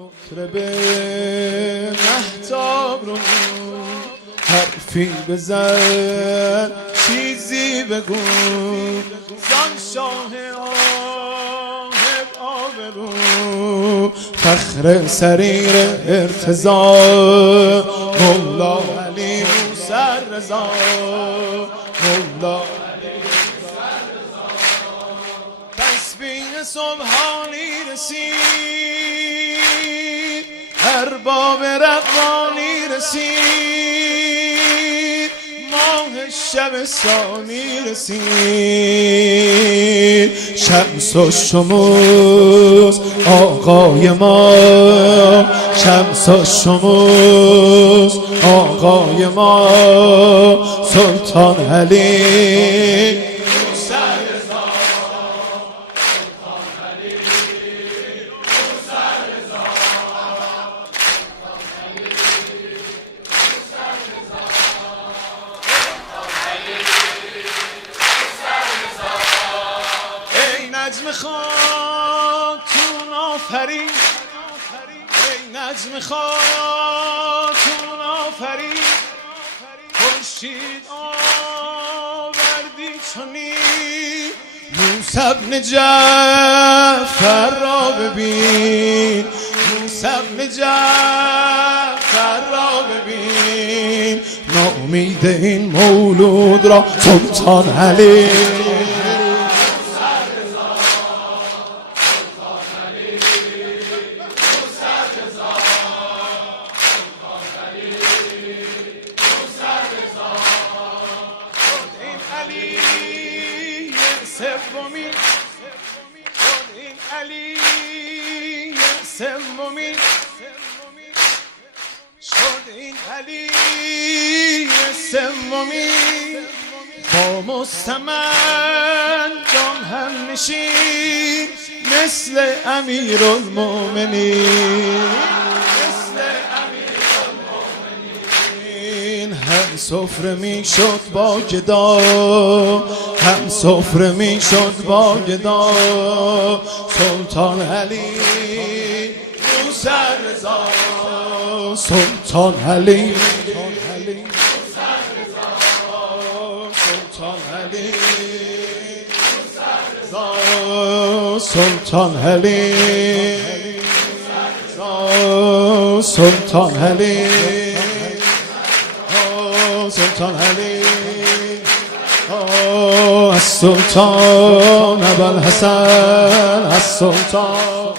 مطرب مهتاب رو حرفی بزن چیزی بگو زان شاه آهب آبرو فخر سریر ارتضا مولا علی موسی رضا مولا تسبیح سبحانی رسید ارباب ربانی رسید ماه شب ثانی رسید شمس و شموس آقای ما شمس و شموس آقای ما سلطان علی نجم خاتون آفرین ای نجم خاتون آفرین خورشید آوردی چنین موسی بن جعفر را ببین موسی بن جعفر را ببین ناامید این مولود را سلطان علی سومی این علی سومی شد این علی سومی با مستمن جان هم نشین مثل امیرالمومنین هم سفره می شد با گدا هم سفره می شد با گدا سلطان علی موسی رضا سلطان علی سلطان علی سلطان علی سلطان علی سلطان علی السلطان ابوالحسن السلطان